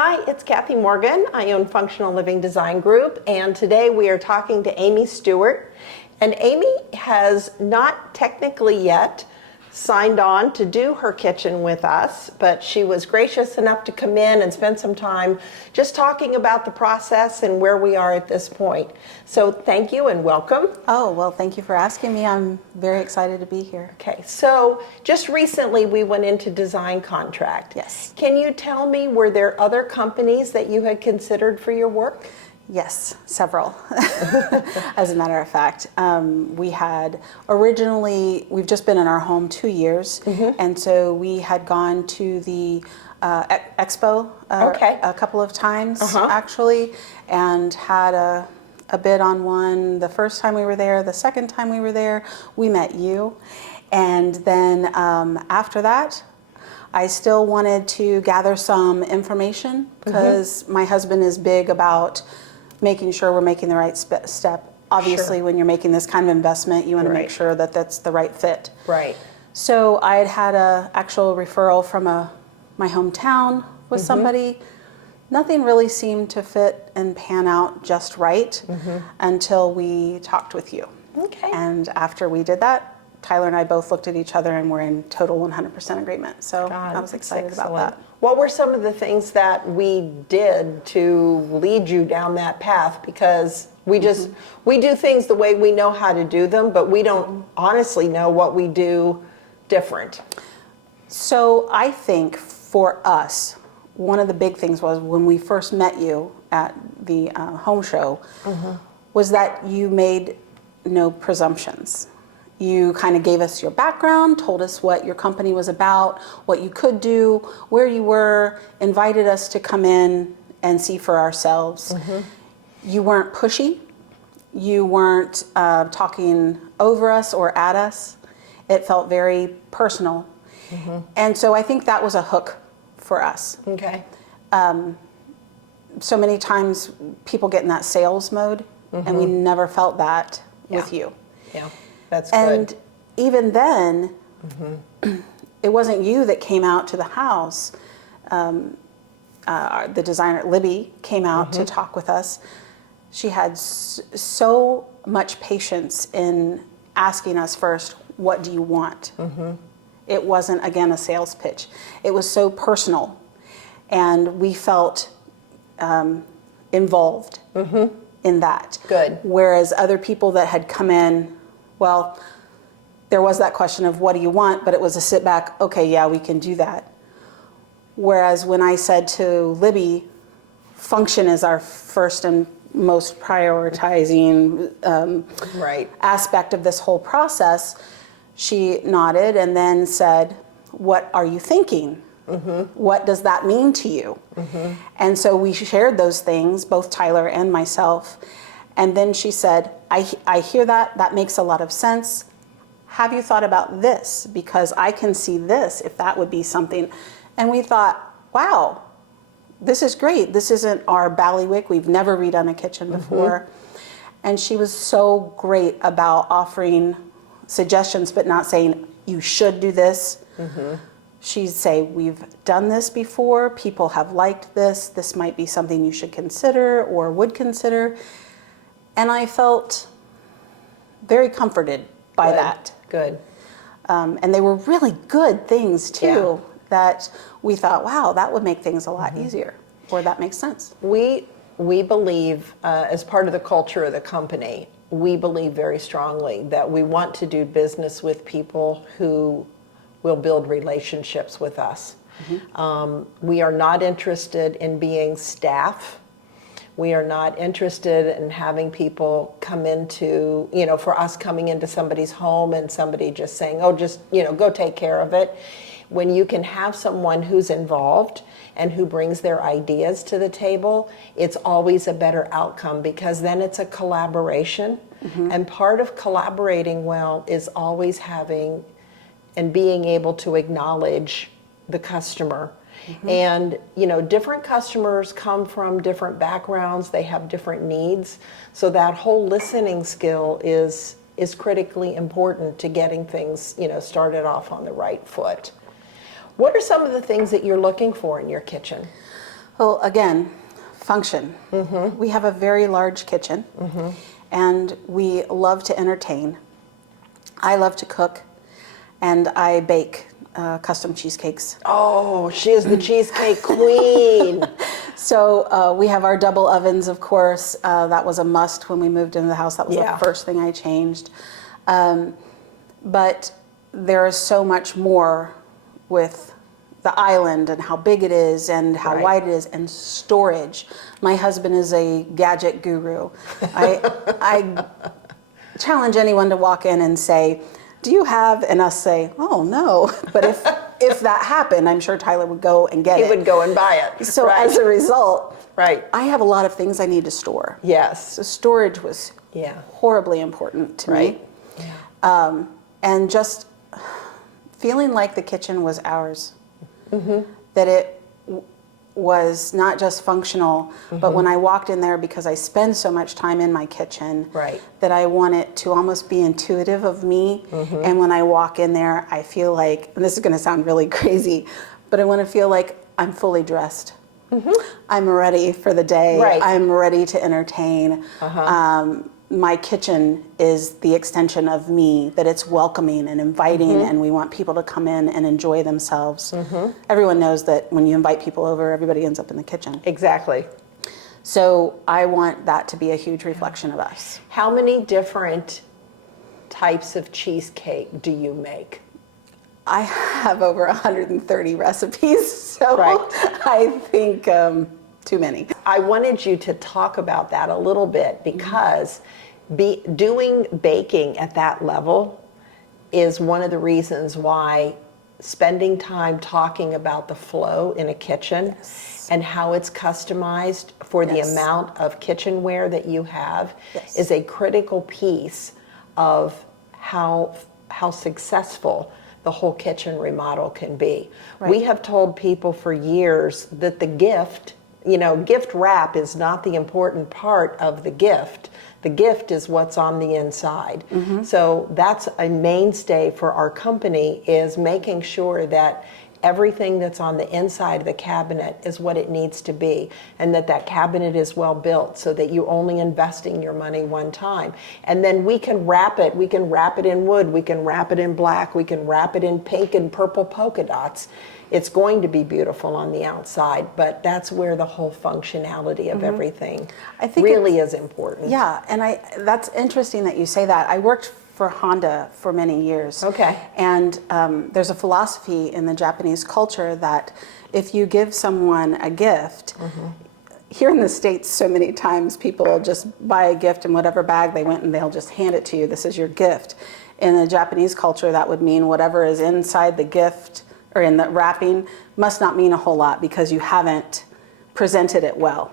Hi, it's Kathy Morgan. I own Functional Living Design Group, and today we are talking to Amy Stewart. And Amy has not technically yet signed on to do her kitchen with us, but she was gracious enough to come in and spend some time just talking about the process and where we are at this point. So thank you and welcome. Oh, well, thank you for asking me. I'm very excited to be here. Okay, so just recently we went into design contract. Yes. Can you tell me, were there other companies that you had considered for your work? Yes, several. As a matter of fact, we had originally, we've just been in our home 2 years, and so we had gone to the expo a couple of times actually, and had a bid on one the first time we were there. The second time we were there, we met you, and then after that, I still wanted to gather some information because my husband is big about making sure we're making the right step. Obviously, when you're making this kind of investment, you want to make sure that that's the right fit. Right. So I had a actual referral from my hometown with somebody. Nothing really seemed to fit and pan out just right until we talked with you. Okay. And after we did that, Tyler and I both looked at each other and we're in total 100% agreement. So I was excited about that. What were some of the things that we did to lead you down that path? Because we just, we do things the way we know how to do them, but we don't honestly know what we do different. So I think for us, one of the big things was when we first met you at the home show, was that you made no presumptions. You kind of gave us your background, told us what your company was about, what you could do, where you were, invited us to come in and see for ourselves. You weren't pushy. You weren't talking over us or at us. It felt very personal. And so I think that was a hook for us. Okay. So many times people get in that sales mode, and we never felt that with you. Yeah. That's good. And even then, it wasn't you that came out to the house. The designer, Libby, came out to talk with us. She had so much patience in asking us first, what do you want? It wasn't, again, a sales pitch. It was so personal. And we felt involved in that. Good. Whereas other people that had come in, well, there was that question of what do you want, but it was a sit back, okay, yeah, we can do that. Whereas when I said to Libby, function is our first and most prioritizing aspect of this whole process, she nodded and then said, what are you thinking? What does that mean to you? And so we shared those things, both Tyler and myself. And then she said, I hear that. That makes a lot of sense. Have you thought about this? Because I can see this, if that would be something. And we thought, wow, this is great. This isn't our ballywick. We've never redone a kitchen before. And she was so great about offering suggestions, but not saying, you should do this. She'd say, we've done this before. People have liked this. This might be something you should consider or would consider. And I felt very comforted by that. Good. And they were really good things too, that we thought, wow, that would make things a lot easier, or that makes sense. We believe, as part of the culture of the company, we believe very strongly that we want to do business with people who will build relationships with us. We are not interested in being staff. We are not interested in having people come into, for us coming into somebody's home and somebody just saying, oh, just, go take care of it. When you can have someone who's involved and who brings their ideas to the table, it's always a better outcome because then it's a collaboration. And part of collaborating well is always having and being able to acknowledge the customer. And, different customers come from different backgrounds. They have different needs. So that whole listening skill is critically important to getting things, started off on the right foot. What are some of the things that you're looking for in your kitchen? Well, again, function. We have a very large kitchen, and we love to entertain. I love to cook, and I bake custom cheesecakes. Oh, she is the cheesecake queen. So we have our double ovens, of course. That was a must when we moved into the house. That was Yeah. the first thing I changed. But there is so much more with the island and how big it is and how Right. wide it is and storage. My husband is a gadget guru. I challenge anyone to walk in and say, do you have, and us say, oh no. But if that happened, I'm sure Tyler would go and get it. He would go and buy it. So right. as a result, Right. I have a lot of things I need to store. Yes. So storage was Yeah. horribly important to Right. me. Yeah. And just feeling like the kitchen was ours. That it was not just functional, but when I walked in there, because I spend so much time in my kitchen, Right. that I want it to almost be intuitive of me. And when I walk in there, I feel like, and this is going to sound really crazy, but I want to feel like I'm fully dressed. I'm ready for the day. Right. I'm ready to entertain. My kitchen is the extension of me, that it's welcoming and inviting, and we want people to come in and enjoy themselves. Everyone knows that when you invite people over, everybody ends up in the kitchen. Exactly. So I want that to be a huge reflection of us. How many different types of cheesecake do you make? I have over 130 recipes, so Right. I think too many. I wanted you to talk about that a little bit because doing baking at that level is one of the reasons why spending time talking about the flow in a kitchen and how it's customized for the amount of kitchenware that you have is a critical piece of how successful the whole kitchen remodel can be. Right. We have told people for years that the gift wrap is not the important part of the gift. The gift is what's on the inside. So that's a mainstay for our company, is making sure that everything that's on the inside of the cabinet is what it needs to be, and that cabinet is well built so that you're only investing your money one time. And then we can wrap it in wood, we can wrap it in black, we can wrap it in pink and purple polka dots. It's going to be beautiful on the outside, but that's where the whole functionality of everything really is important. Yeah, and that's interesting that you say that. I worked for Honda for many years. Okay. And there's a philosophy in the Japanese culture that if you give someone a gift, here in the States, so many times people will just buy a gift in whatever bag they went and they'll just hand it to you. This is your gift. In the Japanese culture, that would mean whatever is inside the gift or in the wrapping must not mean a whole lot because you haven't presented it well.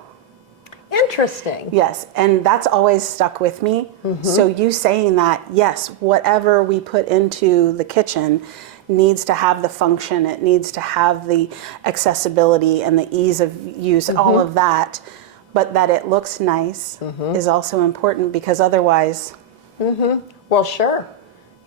Interesting. Yes, and that's always stuck with me. So you saying that, yes, whatever we put into the kitchen needs to have the function, it needs to have the accessibility and the ease of use, all of that, but that it looks nice is also important, because otherwise... Well, sure.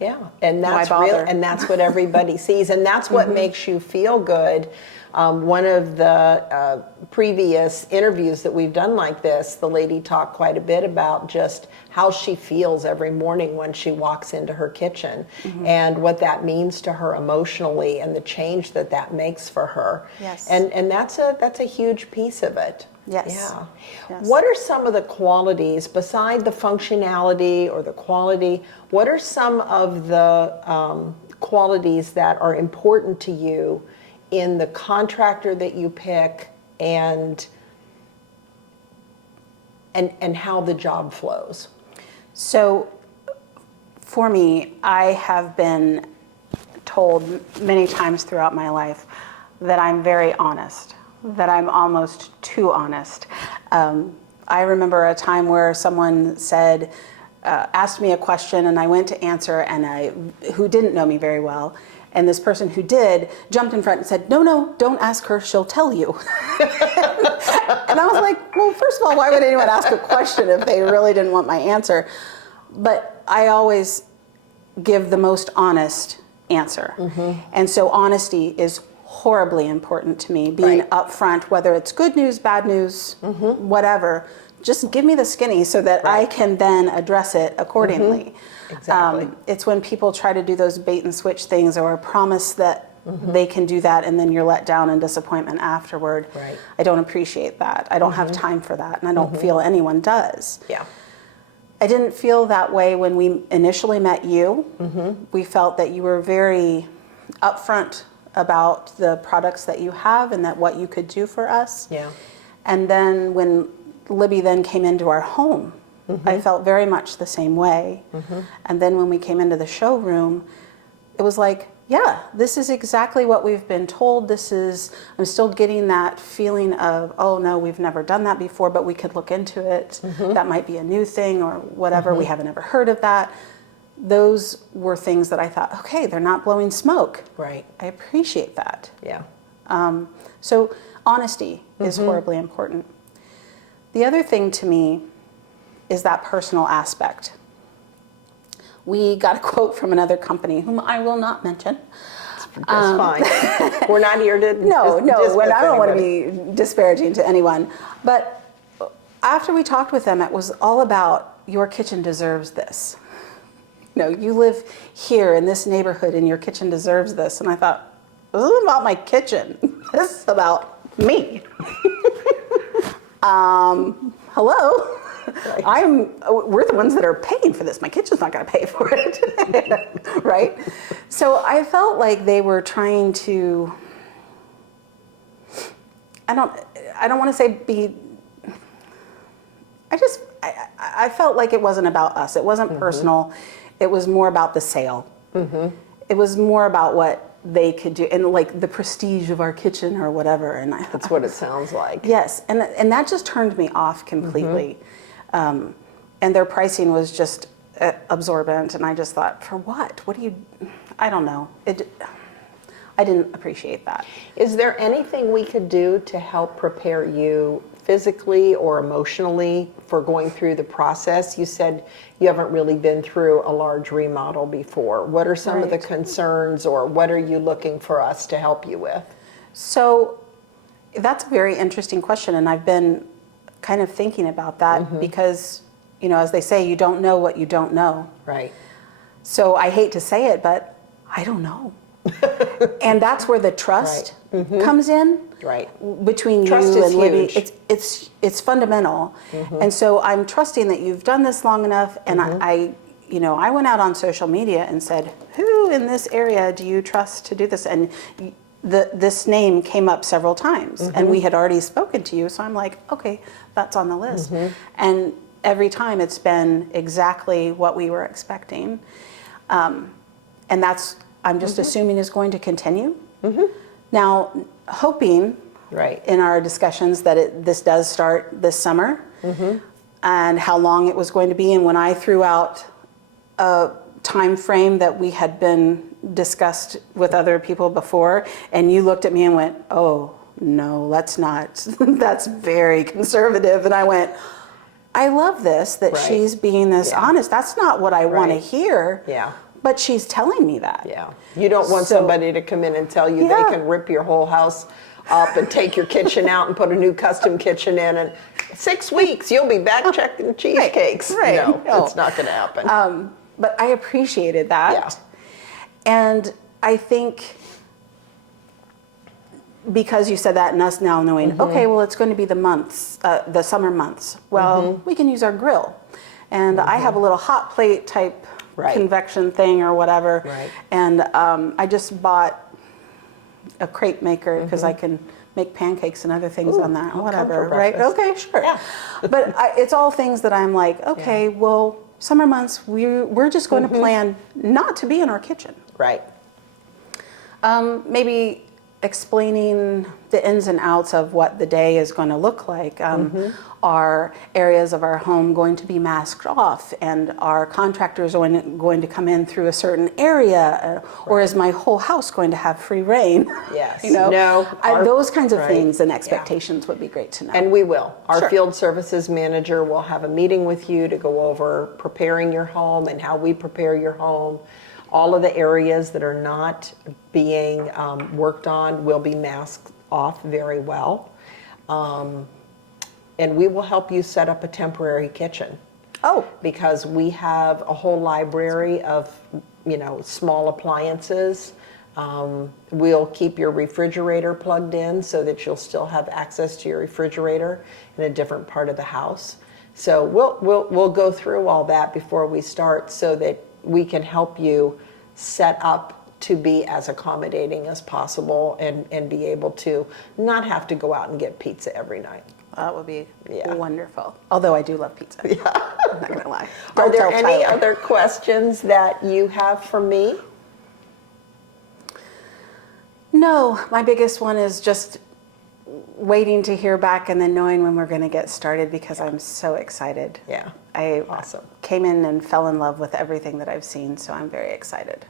Yeah, and that's Why bother? and that's what everybody sees, and that's what makes you feel good. One of the previous interviews that we've done like this, the lady talked quite a bit about just how she feels every morning when she walks into her kitchen, and what that means to her emotionally, and the change that makes for her. Yes. And that's a huge piece of it. Yes. Yeah. Yes. What are some of the qualities, beside the functionality or the quality, what are some of the qualities that are important to you in the contractor that you pick, and how the job flows? So for me, I have been told many times throughout my life that I'm very honest, that I'm almost too honest. I remember a time where someone said, asked me a question, and I went to answer, and who didn't know me very well. And this person who did jumped in front and said, no, don't ask her, she'll tell you. And I was like, well, first of all, why would anyone ask a question if they really didn't want my answer? But I always give the most honest answer. And so honesty is horribly important to me, being Right. upfront, whether it's good news, bad news, whatever. Just give me the skinny so that I Right. can then address it accordingly. Exactly. It's when people try to do those bait and switch things or promise that they can do that and then you're let down in disappointment afterward. Right. I don't appreciate that. I don't have time for that, and I don't feel anyone does. Yeah. I didn't feel that way when we initially met you. We felt that you were very upfront about the products that you have and that what you could do for us. Yeah. And then when Libby then came into our home, I felt very much the same way. And then when we came into the showroom, it was like, yeah, this is exactly what we've been told. I'm still getting that feeling of, oh no, we've never done that before, but we could look into it. That might be a new thing or whatever. We haven't ever heard of that. Those were things that I thought, okay, they're not blowing smoke. Right. I appreciate that. Yeah. So honesty is horribly important. The other thing to me is that personal aspect. We got a quote from another company, whom I will not mention. That's fine. We're not here to No, I don't want to anybody. be disparaging to anyone. But after we talked with them, it was all about your kitchen deserves this. You live here in this neighborhood and your kitchen deserves this. And I thought, this isn't about my kitchen. This is about me. Hello? Right. We're the ones that are paying for this. My kitchen's not going to pay for it. Right? So I felt like they were trying to, I don't want to say I felt like it wasn't about us. It wasn't personal. It was more about the sale. It was more about what they could do and like the prestige of our kitchen or whatever. And That's what it sounds like. Yes, and that just turned me off completely. And their pricing was just absorbent, and I just thought, for what? What do you? I don't know. I didn't appreciate that. Is there anything we could do to help prepare you physically or emotionally for going through the process? You said you haven't really been through a large remodel before. What are some of the Right. concerns, or what are you looking for us to help you with? So that's a very interesting question, and I've been kind of thinking about that because, as they say, you don't know what you don't know. Right. So I hate to say it, but I don't know. And that's where the trust comes in. Right. Between Trust you is and Libby. huge. It's fundamental. And so I'm trusting that you've done this long enough, and I went out on social media and said, who in this area do you trust to do this? And this name came up several times, and we had already spoken to you, so I'm like, okay, that's on the list. And every time it's been exactly what we were expecting. And that's, I'm just assuming, is going to continue. Now, hoping Right. in our discussions that this does start this summer, and how long it was going to be. And when I threw out a time frame that we had been discussed with other people before, and you looked at me and went, oh, no, let's not. That's very conservative. And I went, I love this, that Right. she's being this honest. That's not what I want to Right. hear. Yeah. But she's telling me that. Yeah. You don't want So- somebody to come in and tell you Yeah. they can rip your whole house up and take your kitchen out and put a new custom kitchen in, and 6 weeks you'll be back checking cheesecakes. Right. No, it's not going to happen. But I appreciated that. Yeah. And I think because you said that, and us now knowing, okay, well, it's going to be the months, the summer months. Well, we can use our grill. And I have a little hot plate type Right. convection thing or whatever. Right. And I just bought a crepe maker because I can make pancakes and other things on that, I'll come whatever, for right? breakfast. Okay, sure. Yeah. But it's all things that I'm like, okay, well, summer months, we're just going to plan not to be in our kitchen. Right. Maybe explaining the ins and outs of what the day is going to look like. Are areas of our home going to be masked off, and are contractors going to come in through a certain area, or is my whole house going to have free reign? Yes. No, those kinds of Right. things and expectations would be great to know. And we will. Our Sure. field services manager will have a meeting with you to go over preparing your home and how we prepare your home. All of the areas that are not being worked on will be masked off very well. And we will help you set up a temporary kitchen. Oh, Because we have a whole library of, small appliances. We'll keep your refrigerator plugged in so that you'll still have access to your refrigerator in a different part of the house. So we'll go through all that before we start so that we can help you set up to be as accommodating as possible and be able to not have to go out and get pizza every night. that would be Yeah. wonderful. Although I do love pizza. Yeah. I'm not going to lie. Are Don't there tell any Tyler. other questions that you have for me? No, my biggest one is just waiting to hear back and then knowing when we're going to get started because I'm so excited. Yeah. I Awesome. came in and fell in love with everything that I've seen, so I'm very excited.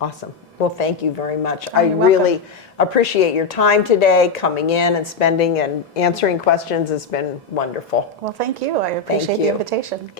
Awesome. Well, thank you very much. Oh, I you're really welcome. appreciate your time today, coming in and spending and answering questions. It's been wonderful. Well, thank you. I appreciate the you. invitation.